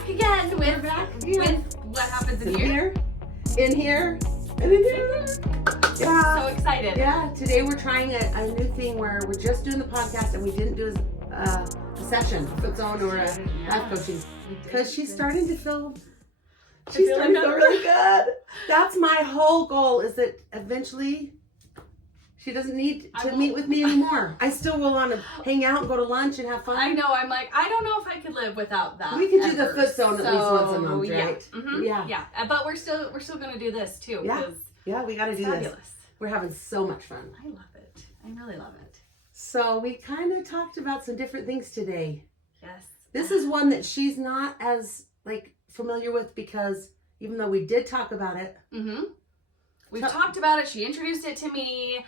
back again with what happens in here. In here, and in here. Yeah. So excited. Yeah, today we're trying a new thing where we're just doing the podcast and we didn't do a session, foot zone or a life coaching. Because she's starting to feel really good. That's my whole goal, is that eventually she doesn't need to meet with me anymore. I still will want to hang out and go to lunch and have fun. I know. I'm like, I don't know if I could live without that. We could do the foot zone at least once a month, yeah. right? Mm-hmm. Yeah. But we're still gonna do this too. Yeah, we got to do fabulous. this. We're having so much fun. I love it. I really love it. So we kind of talked about some different things today. Yes. This is one that she's not as familiar with, because even though we did talk about it. Mm-hmm. We've talked about it. She introduced it to me.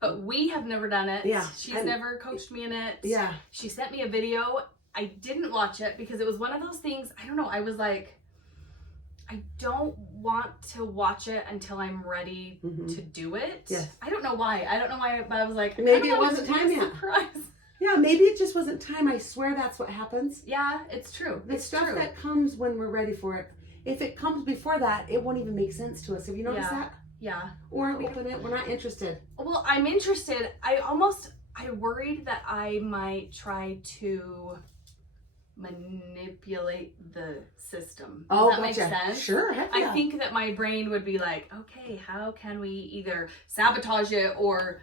But we have never done it. Yeah. She's never coached me in it. Yeah. She sent me a video. I didn't watch it because it was one of those things, I don't know, I was like, I don't want to watch it until I'm ready to do it. Yes. I don't know why, but I was like, maybe it wasn't time yet. Surprise. Yeah, maybe it just wasn't time. I swear that's what happens. Yeah, it's true. The stuff that comes when we're ready for it. If it comes before that, it won't even make sense to us. Have you noticed that? Yeah. Or we open it, we're not interested. Well, I'm interested. I worried that I might try to manipulate the system. Does that make sense? Sure. Heck yeah. I think that my brain would be like, okay, how can we either sabotage it or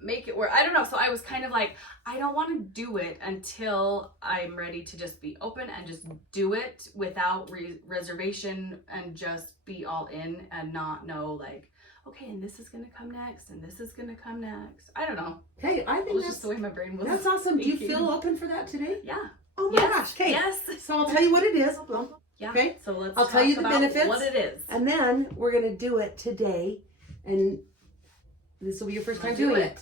make it work? I don't know. So I was kind of like, I don't want to do it until I'm ready to just be open and just do it without reservation and just be all in and not know like, okay, and this is going to come next and this is going to come next. I don't know. Hey, I think that's just the way my brain was. That's awesome. Thinking. Do you feel open for that today? Yeah. Oh my gosh. Okay. Yes. So I'll tell you what it is. Yeah. Okay. So I'll tell you the benefits. What it is. And then we're going to do it today. And this will be your first time doing it.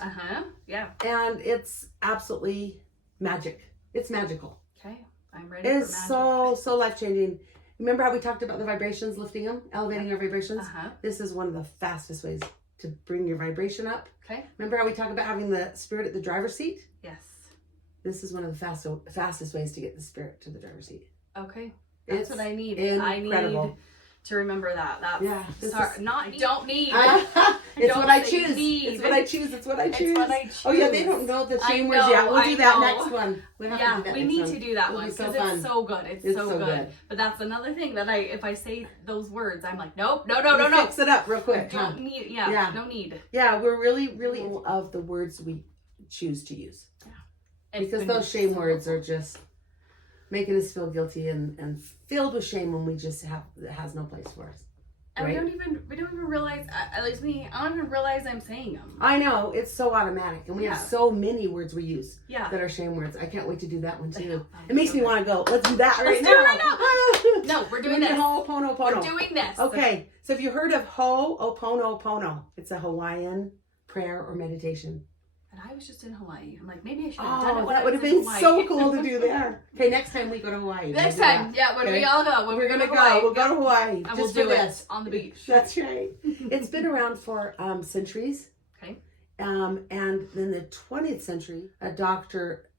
Yeah. And it's absolutely magic. It's magical. Okay. I'm ready. It's so life-changing. Remember how we talked about the vibrations, lifting them, elevating our vibrations? This is one of the fastest ways to bring your vibration up. Okay. Remember how we talked about having the spirit at the driver's seat? Yes. This is one of the fastest ways to get the spirit to the driver's seat. Okay. That's what I need. Incredible. I need to remember that. That's don't need. It's what I choose. It's what I choose. It's what I choose. Oh yeah, they don't know the shame words yet. We'll do that next one. We need to do that one because it's so good. It's so good. But that's another thing that if I say those words, I'm like, no. Fix it up real quick. Don't need. No need. Yeah, we're really of the words we choose to use. Yeah. Because those shame words are just making us feel guilty and filled with shame when it has no place for us. And right? we don't even realize, at least me, I don't even realize I'm saying them. I know, it's so automatic. And we have so many words we use that are shame words. I can't wait to do that one too. It makes me want to go, let's do that right now. No, we're doing this. Ho'oponopono. We're doing this. Okay, so if you heard of Ho'oponopono, it's a Hawaiian prayer or meditation. And I was just in Hawaii. I'm like, maybe I should have done it. That would have been so cool to do there. Okay, next time we go to Hawaii. Next time, when we all go. When we're going to go. We'll go to Hawaii. And we'll do it on the beach. That's right. It's been around for centuries. Okay. And in the 20th century, a doctor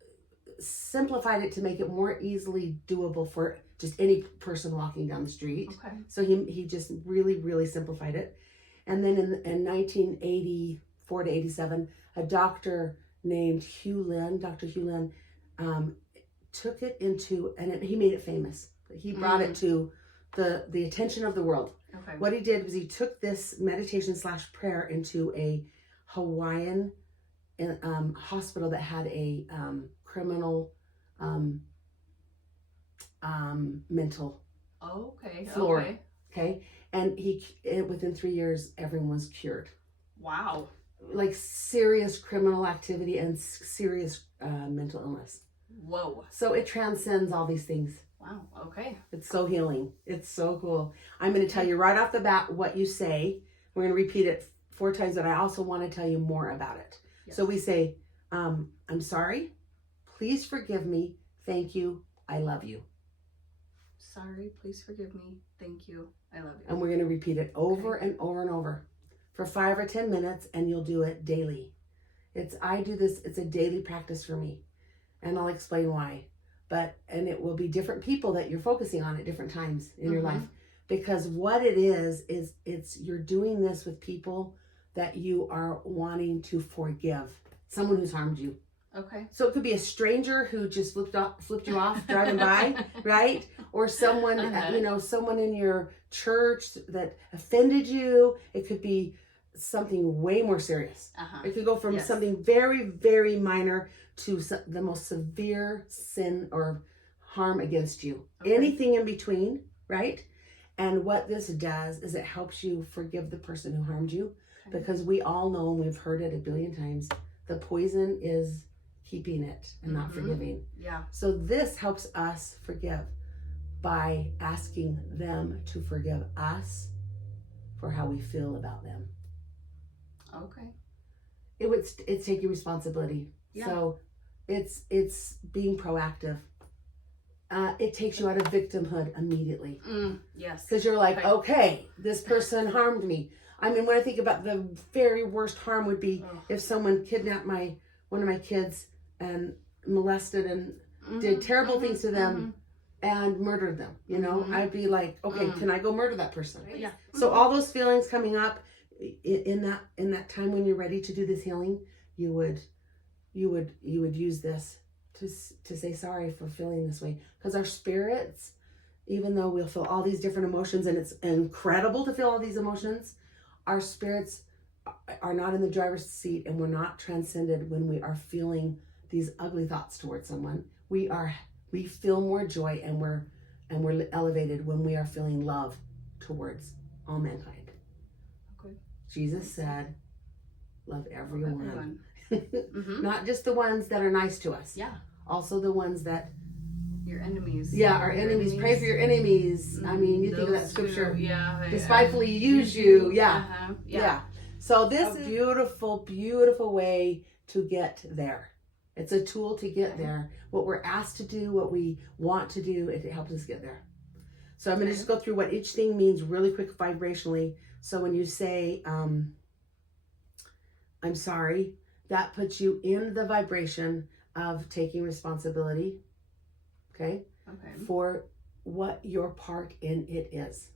simplified it to make it more easily doable for just any person walking down the street. Okay. So he just really simplified it. And then in 1984 to 87, a doctor named Dr. Hugh Lin, took it into, and he made it famous. He brought it to the attention of the world. Okay. What he did was he took this meditation / prayer into a Hawaiian hospital that had a criminal mental floor. Okay. And within 3 years, everyone was cured. Wow. Like serious criminal activity and serious mental illness. Whoa. So it transcends all these things. Wow. Okay. It's so healing. It's so cool. I'm going to tell you right off the bat what you say. We're going to repeat it 4 times, but I also want to tell you more about it. Yes. So we say, I'm sorry. Please forgive me. Thank you. I love you. Sorry. Please forgive me. Thank you. I love you. And we're going to repeat it over and over and over for 5 or 10 minutes, and you'll do it daily. I do this. It's a daily practice for me, and I'll explain why. and it will be different people that you're focusing on at different times in your Mm-hmm. life. Because what it is it's you're doing this with people that you are wanting to forgive. Someone who's harmed you. Okay. So it could be a stranger who just flipped you off driving by, right? Or someone, someone in your church that offended you. It could be something way more serious. It could go from Yes. something very, very minor to the most severe sin or harm against you. Okay. Anything in between, right? And what this does is it helps you forgive the person who harmed you. Okay. Because we all know, and we've heard it a billion times, the poison is keeping it and not forgiving. Yeah. So this helps us forgive by asking them to forgive us for how we feel about them. Okay. It's taking responsibility. Yeah. So it's being proactive. It takes you out of victimhood immediately. Yes. Because you're like, okay, this person harmed me. I mean, when I think about the very worst harm would be if someone kidnapped one of my kids and molested and did terrible things to them and murdered them. You know, I'd be like, okay, can I go murder that person? Yeah. So all those feelings coming up in that time when you're ready to do this healing, you would use this to say sorry for feeling this way. Because our spirits, even though we'll feel all these different emotions, and it's incredible to feel all these emotions, our spirits are not in the driver's seat, and we're not transcended when we are feeling these ugly thoughts towards someone. We feel more joy, and we're elevated when we are feeling love towards all mankind. Okay. Jesus said, love everyone. Mm-hmm. Not just the ones that are nice to us. Yeah. Also the ones that your enemies. Yeah, our enemies. Pray for your enemies. I mean, you think of that scripture. Yeah. Despitefully use you. Yeah. Yeah. So this is a beautiful, beautiful way to get there. It's a tool to get there. What we're asked to do, what we want to do, it helps us get there. So I'm going to just go through what each thing means really quick vibrationally. So when you say, I'm sorry, that puts you in the vibration of taking responsibility, okay, for what your part in it is.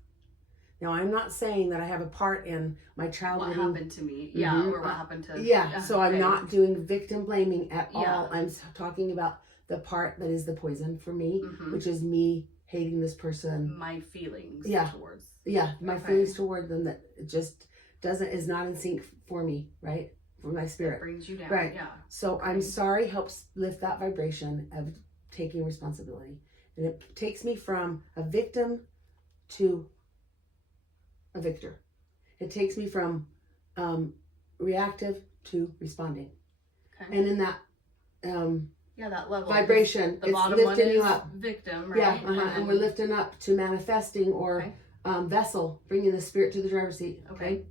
Now, I'm not saying that I have a part in my child what getting... happened to me, or what happened to... Yeah, so I'm not doing victim blaming at all. Yeah. I'm talking about the part that is the poison for me, which is me hating this person. My feelings towards... Yeah, my feelings toward them that just is not in sync for me, right? For my spirit. It brings you down, right. Yeah. So I'm sorry helps lift that vibration of taking responsibility. And it takes me from a victim to a victor. It takes me from reactive to responding. Okay. And in that that level vibration, the it's bottom lifting one you is up. Victim, right? Yeah, and we're lifting up to manifesting or vessel, bringing the spirit to the driver's seat. Okay.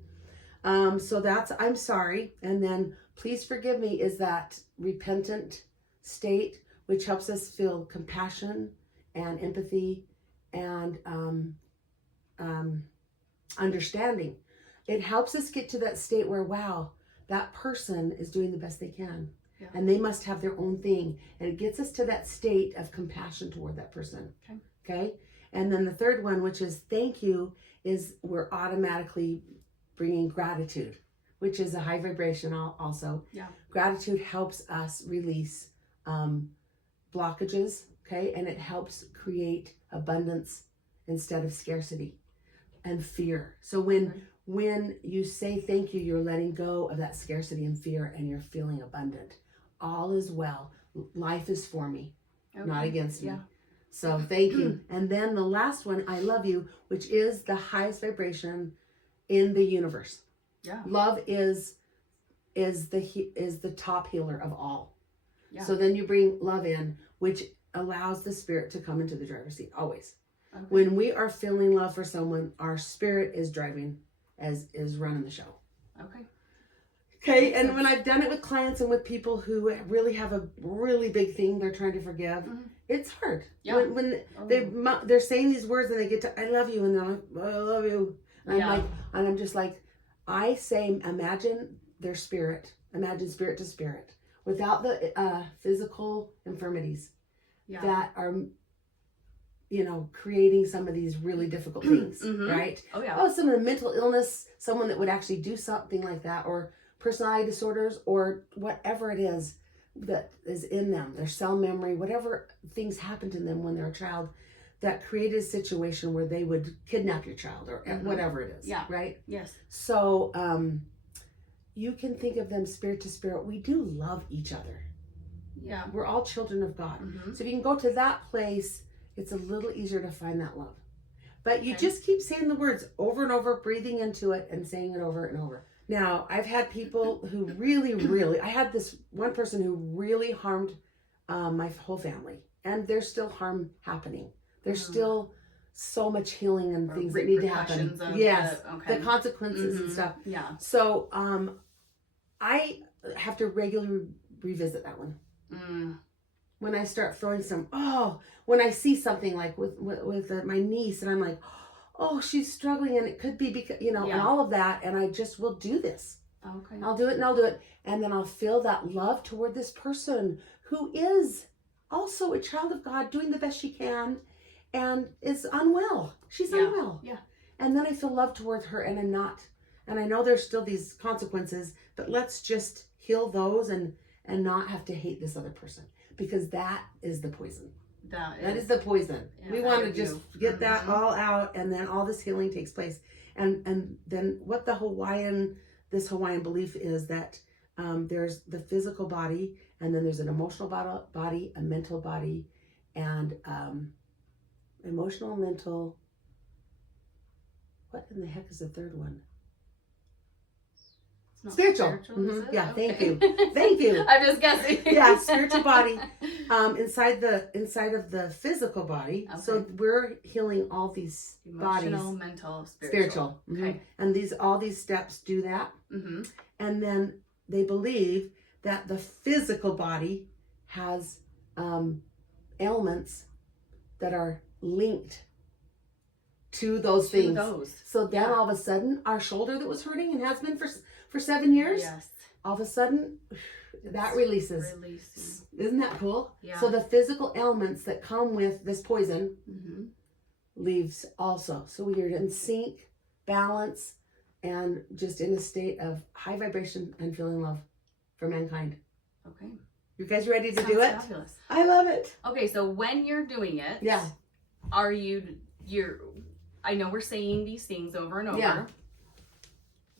So that's I'm sorry, and then please forgive me is that repentant state, which helps us feel compassion and empathy and understanding. It helps us get to that state where, wow, that person is doing the best they can. Yeah. And they must have their own thing. And it gets us to that state of compassion toward that person. Okay? And then the third one, which is thank you, is we're automatically bringing gratitude, which is a high vibration also. Yeah. Gratitude helps us release blockages, okay? And it helps create abundance instead of scarcity and fear. So when you say thank you, you're letting go of that scarcity and fear, and you're feeling abundant. All is well. Life is for me, not against me. So thank you. And then the last one, I love you, which is the highest vibration in the universe. Yeah. Love is the top healer of all. Yeah. So then you bring love in, which allows the spirit to come into the driver's seat always. Okay. When we are feeling love for someone, our spirit is driving, is running the show. Okay, and when I've done it with clients and with people who really have a really big thing they're trying to forgive, it's hard. Yeah. When they're saying these words and they get to I love you, and they're like, I love you. And I'm just like, I say, imagine their spirit, imagine spirit to spirit, without the physical infirmities. that are, creating some of these really difficult things, right? Oh, yeah. Oh, some of the mental illness, someone that would actually do something like that, or personality disorders, or whatever it is that is in them, their cell memory, whatever things happened to them when they're a child that created a situation where they would kidnap your child or whatever it is, right? Yes. So you can think of them spirit to spirit. We do love each other. Yeah. We're all children of God. So if you can go to that place, it's a little easier to find that love. But you just keep saying the words over and over, breathing into it and saying it over and over. Now, I've had people who really, I had this one person who really harmed my whole family. And there's still harm happening. There's still so much healing and things that need to happen. Yes, the consequences and stuff. Yeah. So I have to regularly revisit that one. When I start throwing when I see something like with my niece, and I'm like, oh, she's struggling, and it could be because, and all of that, and I just will do this. Okay. I'll do it, and then I'll feel that love toward this person who is also a child of God, doing the best she can, and is unwell. She's unwell. Yeah. And then I feel love towards her, and I'm not. And I know there's still these consequences, but let's just heal those and not have to hate this other person, because that is the poison. That is the poison. We want to just get that all out, and then all this healing takes place. And then what this Hawaiian belief is that there's the physical body, and then there's an emotional body, a mental body, and emotional, mental. What in the heck is the third one? Spiritual. Yeah, okay. Thank you. I'm just guessing. Yeah, spiritual body inside of the physical body. Okay. So we're healing all these emotional, bodies. Mental, spiritual. Okay. And all these steps do that. And then they believe that the physical body has ailments that are linked to those things. So then all of a sudden, our shoulder that was hurting and has been for 7 years, all of a sudden that releases. Isn't that cool? Yeah. So the physical ailments that come with this poison leaves also. So we are in sync, balance, and just in a state of high vibration and feeling love for mankind. Okay. You guys ready to do it? Fabulous. I love it. Okay, so when you're doing it, are you're I know we're saying these things over and over,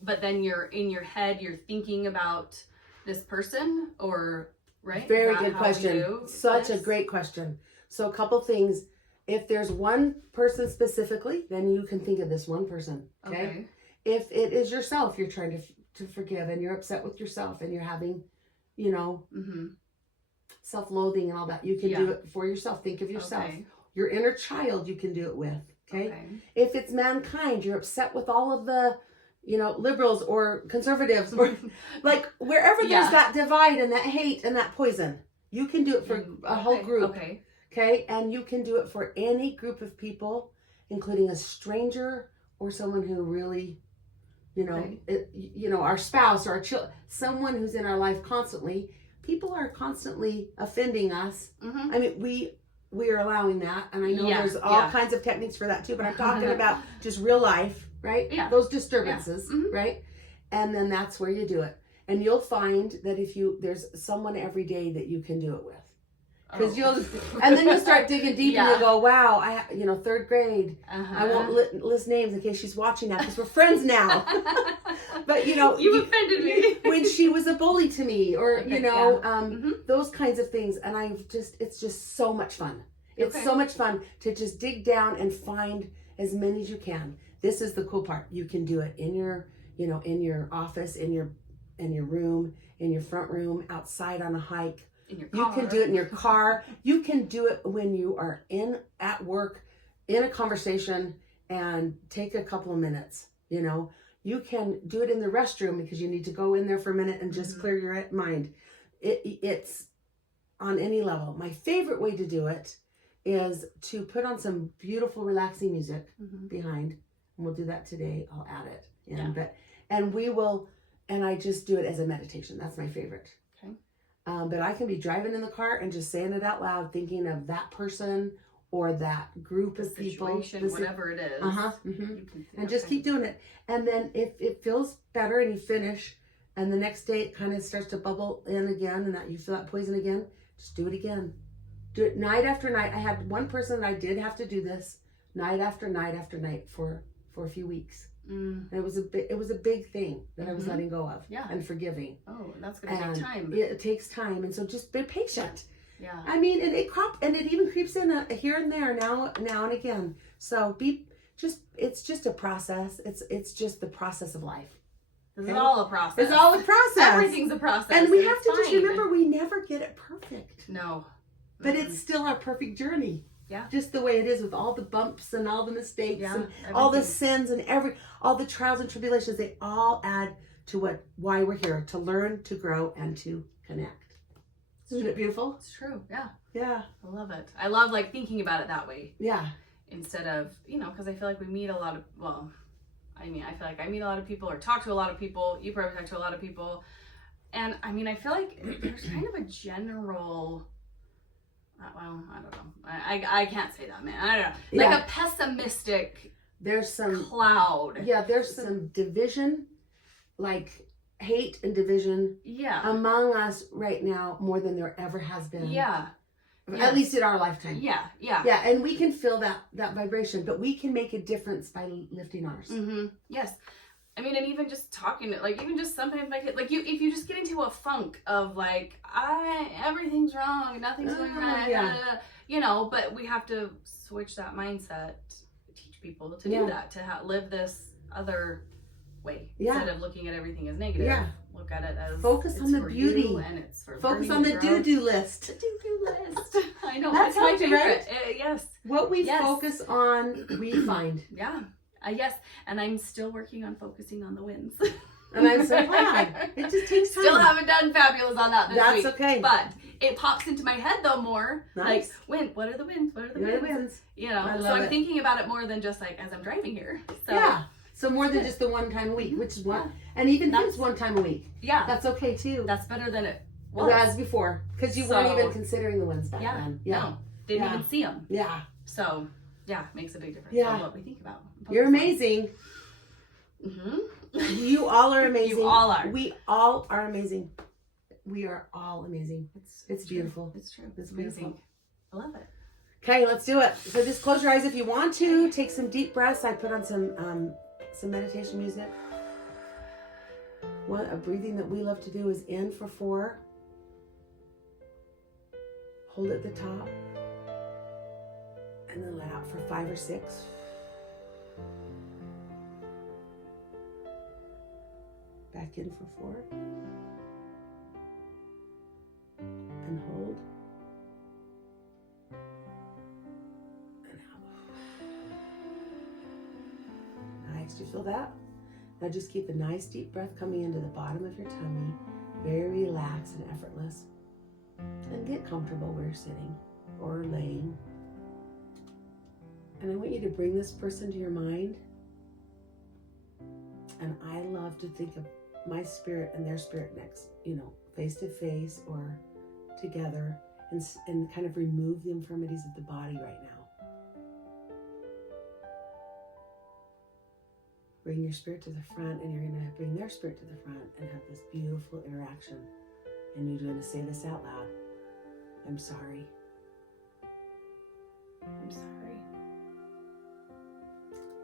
but then you're in your head, you're thinking about this person, or right? Very good question. Such a great question. So a couple things. If there's one person specifically, then you can think of this one person. Okay. If it is yourself, you're trying to forgive, and you're upset with yourself, and you're having, self-loathing and all that, you can do it for yourself. Think of yourself. Your inner child, you can do it with. Okay. If it's mankind, you're upset with all of the, liberals or conservatives, or like wherever there's that divide and that hate and that poison, you can do it for a whole group. Okay. And you can do it for any group of people, including a stranger or someone who really, our spouse or our children, someone who's in our life constantly. People are constantly offending us. I mean, we are allowing that, and I know there's all kinds of techniques for that too, but I'm talking about just real life, right? Those disturbances, right? And then that's where you do it. And you'll find that there's someone every day that you can do it with. Because and then you'll start digging deep and you'll go, wow, third grade. I won't list names in case she's watching that, because we're friends now. But you offended me when she was a bully to me, or those kinds of things. And it's just so much fun. It's so much fun to just dig down and find as many as you can. This is the cool part. You can do it in your office, in your room, in your front room, outside on a hike. You can do it in your car. You can do it when you are at work, in a conversation, and take a couple of minutes. You can do it in the restroom because you need to go in there for a minute and just clear your mind. It's on any level. My favorite way to do it is to put on some beautiful, relaxing music behind, and we'll do that today. I'll add it in, and we will, and I just do it as a meditation. That's my favorite. But I can be driving in the car and just saying it out loud, thinking of that person or that group of people. Whatever it is. And just keep doing it. And then if it feels better and you finish, and the next day it kind of starts to bubble in again, and that you feel that poison again, just do it again. Do it night after night. I had one person that I did have to do this night after night after night for a few weeks. And it was a big thing that I was letting go of and forgiving. Oh, that's going to take time. It takes time, and so just be patient. Yeah. I mean, and it even creeps in here and there now and again. So it's just a process. It's just the process of life. It's all a process. It's all a process. Everything's a process. And we have to just remember we never get it perfect. No. But it's still our perfect journey. Yeah. Just the way it is, with all the bumps and all the mistakes and all the sins and all the trials and tribulations, they all add to why we're here, to learn, to grow, and to connect. Isn't it beautiful? It's true. Yeah. Yeah. I love it. I love thinking about it that way. Yeah. Instead of, because I feel like we meet a lot of, I feel like I meet a lot of people or talk to a lot of people. You probably talk to a lot of people. And I feel like there's kind of a general, I don't know. I can't say that, man. I don't know. Like a pessimistic there's some cloud. Yeah, there's some division, like hate and division among us right now more than there ever has been. Yeah. At least in our lifetime. Yeah. And we can feel that vibration, but we can make a difference by lifting ours. Yes. And even just talking, even just sometimes if you just get into a funk of everything's wrong, nothing's going right, but we have to switch that mindset, teach people to do that, to live this other way instead of looking at everything as negative. Look at it as focus on the beauty, and it's for focus on the do list. The do list. I know that's my favorite. Right? Yes. What we focus on, we find. Yeah. Yes, and I'm still working on focusing on the wins. And I'm so glad. It just takes time. Still haven't done fabulous on that this week. That's okay. But it pops into my head though more. Nice. What are the wins? What are the wins? So I'm thinking about it more than just as I'm driving here. So yeah. So more than just the one time a week, which is one, and even if it's 1 time a week. Yeah. That's okay too. That's better than it was. As before. Because you weren't even considering the wins back then. Yeah. No. Didn't even see them. Yeah. So, makes a big difference on what we think about. You're amazing. You all are amazing. You all are. We all are amazing. We are all amazing. It's beautiful. It's true. It's amazing. Beautiful. I love it. Okay, let's do it. So just close your eyes if you want to. Take some deep breaths. I put on some meditation music. A breathing that we love to do is in for 4. Hold at the top. And then let out for 5 or 6. Back in for 4. And hold. And out. Nice. Do you feel that? Now just keep a nice deep breath coming into the bottom of your tummy. Very relaxed and effortless. And get comfortable where you're sitting or laying. And I want you to bring this person to your mind. And I love to think of my spirit and their spirit next, face to face or together, and kind of remove the infirmities of the body right now. Bring your spirit to the front, and you're going to bring their spirit to the front and have this beautiful interaction. And you're going to say this out loud. I'm sorry. I'm sorry.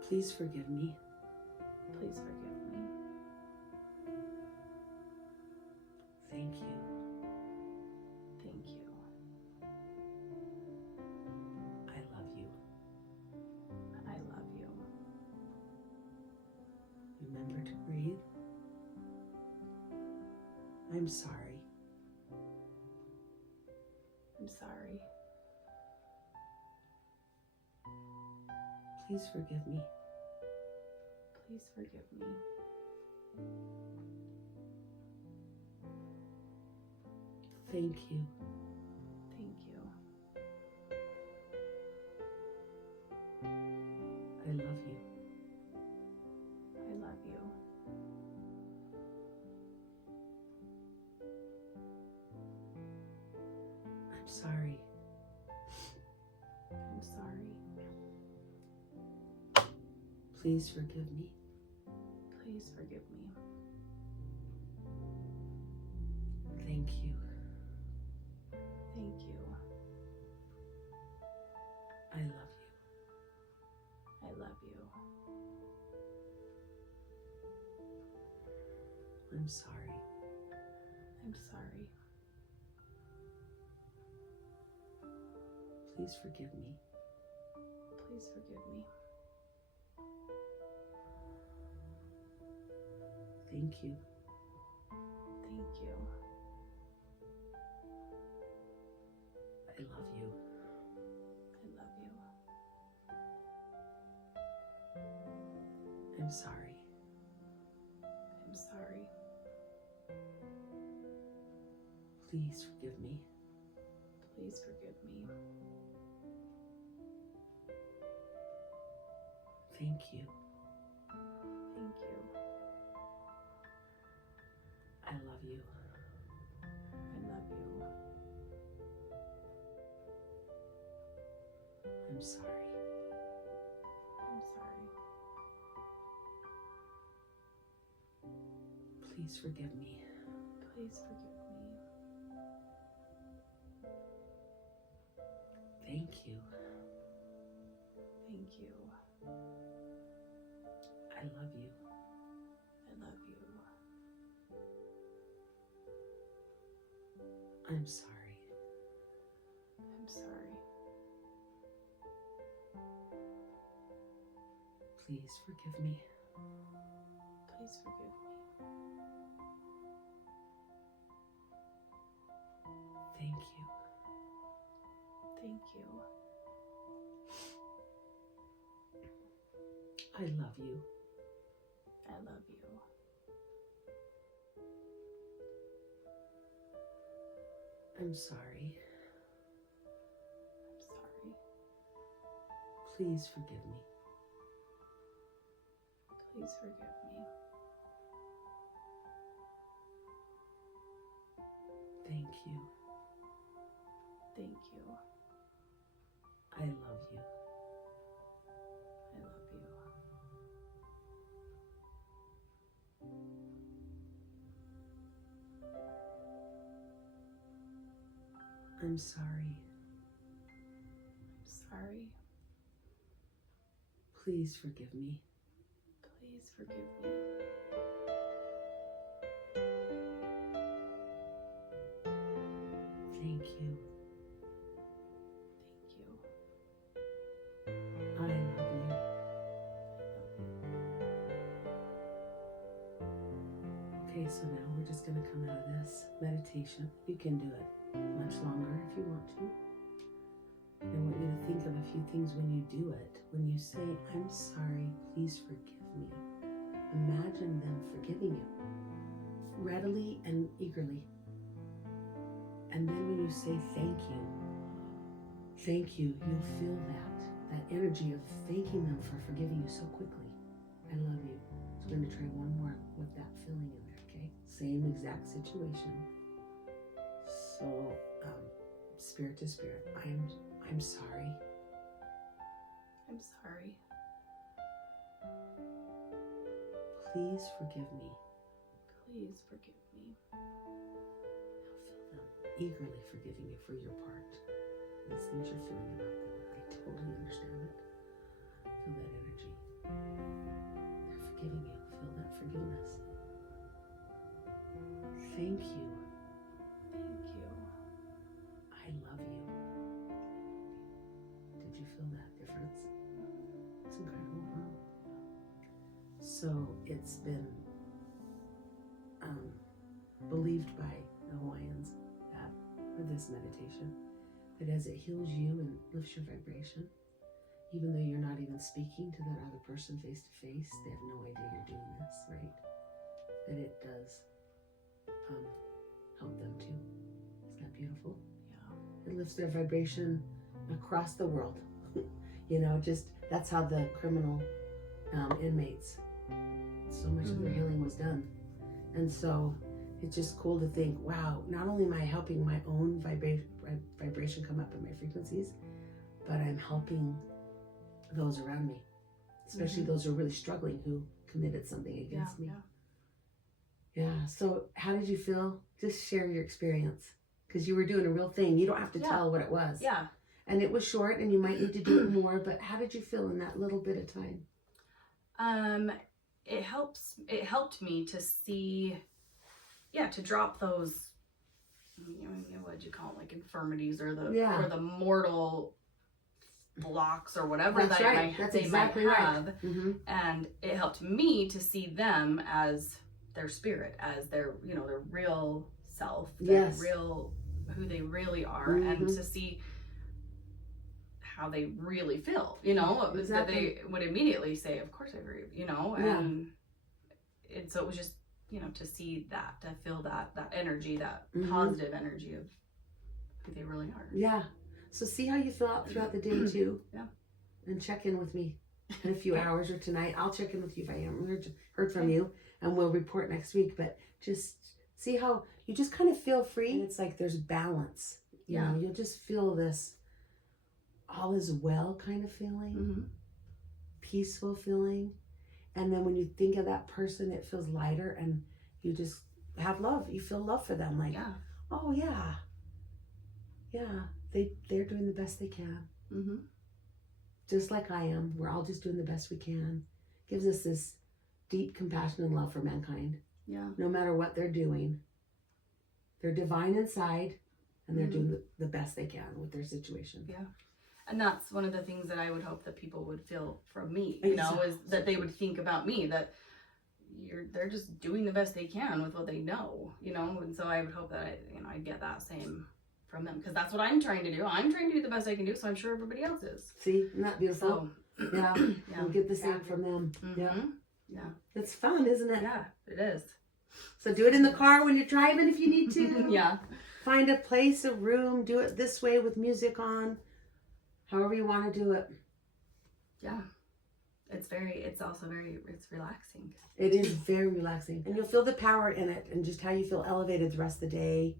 Please forgive me. Please forgive me. Thank you. Thank you. I love you. I love you. Remember to breathe. I'm sorry. I'm sorry. Please forgive me. Please forgive me. Thank you. Thank you. I love you. I love you. sorry. I'm sorry. Please forgive me. Please forgive me. Thank you. Thank you. I love you. I love you. I'm sorry. I'm sorry. Please forgive me. Please forgive me. Thank you. Thank you. I love you. I love you. I'm sorry. I'm sorry. Please forgive me. Please forgive me. Thank you. Thank you. I love you. I love you. I'm sorry. I'm sorry. Please forgive me. Please forgive me. Thank you. Thank you. I love you. I love you. I'm sorry. I'm sorry. Please forgive me. Please forgive me. Thank you. Thank you. I love you. I love you. I'm sorry. I'm sorry. Please forgive me. Please forgive me. Thank you. Thank you. I love you. I love you. I'm sorry. I'm sorry. Please forgive me. Please forgive me. Thank you. Thank you. I love you. Okay, so now we're just going to come out of this meditation. You can do it much longer if you want to. I want you to think of a few things when you do it. When you say, I'm sorry, please forgive me. Imagine them forgiving you readily and eagerly. And then when you say thank you, you'll feel that energy of thanking them for forgiving you so quickly. I love you. So we're going to try one more with that feeling in there, okay? Same exact situation. So, spirit to spirit, I'm sorry. I'm sorry. Please forgive me. Please forgive me. Now feel them eagerly forgiving you for your part. These things you're feeling about them, they totally understand it. Feel that energy. They're forgiving you. Feel that forgiveness. Thank you. Thank you. I love you. Did you feel that difference? It's incredible, huh? So it's been believed by the Hawaiians that for this meditation, that as it heals you and lifts your vibration, even though you're not even speaking to that other person face to face, they have no idea you're doing this, right? That it does help them too. Isn't that beautiful? Yeah. It lifts their vibration across the world. Just that's how the criminal inmates, so much of their healing was done. And so it's just cool to think, wow, not only am I helping my own vibration come up in my frequencies, but I'm helping those around me, especially those who are really struggling, who committed something against me. Yeah. So how did you feel? Just share your experience, because you were doing a real thing. You don't have to tell what it was. Yeah. And it was short, and you might need to do it more, but how did you feel in that little bit of time? It helped me to see, to drop those, what'd you call it, like infirmities or the mortal blocks or whatever That's they right. might exactly have. Right. Mm-hmm. And it helped me to see them as their spirit, as their, their real self, their real, who they really are, and to see how they really feel, Exactly. that they would immediately say, of course I agree, and so it was just, to see that, to feel that energy, that positive energy of who they really are. Yeah. So see how you feel out throughout the day too. Yeah. And check in with me in a few hours or tonight. I'll check in with you if I haven't heard from you, and we'll report next week. But just see how you just kind of feel free. And it's like there's balance. You know, you'll just feel this all is well kind of feeling, peaceful feeling. And then when you think of that person, it feels lighter, and you just have love. You feel love for them. Like, oh yeah, they're doing the best they can. Just like I am. We're all just doing the best we can. Gives us this deep compassion and love for mankind. Yeah. No matter what they're doing, they're divine inside, and they're doing the best they can with their situation. Yeah. And that's one of the things that I would hope that people would feel from me, is that they would think about me, that they're just doing the best they can with what they know, and so I would hope that I get that same from them, because that's what I'm trying to do. I'm trying to do the best I can do, so I'm sure everybody else is. See, isn't that beautiful? So, we'll get the same from them. Yeah. It's fun, isn't it? Yeah, it is. So do it in the car when you're driving if you need to. Yeah. Find a place, a room, do it this way with music on. However you want to do it. Yeah. It's also very relaxing. It is very relaxing. And you'll feel the power in it, and just how you feel elevated the rest of the day.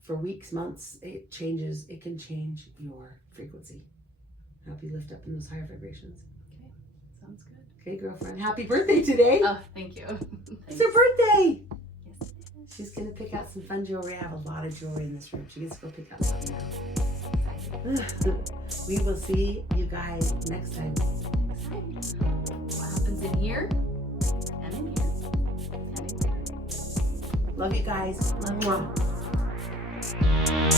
For weeks, months, it can change your frequency. Help you lift up in those higher vibrations. Okay. Sounds good. Okay, girlfriend. Happy birthday today. Oh, thank you. It's her birthday. Yes. She's going to pick out some fun jewelry. I have a lot of jewelry in this room. She gets to go pick out something now. We will see you guys next time. What happens in here and in here and in here. Love you guys. Love you.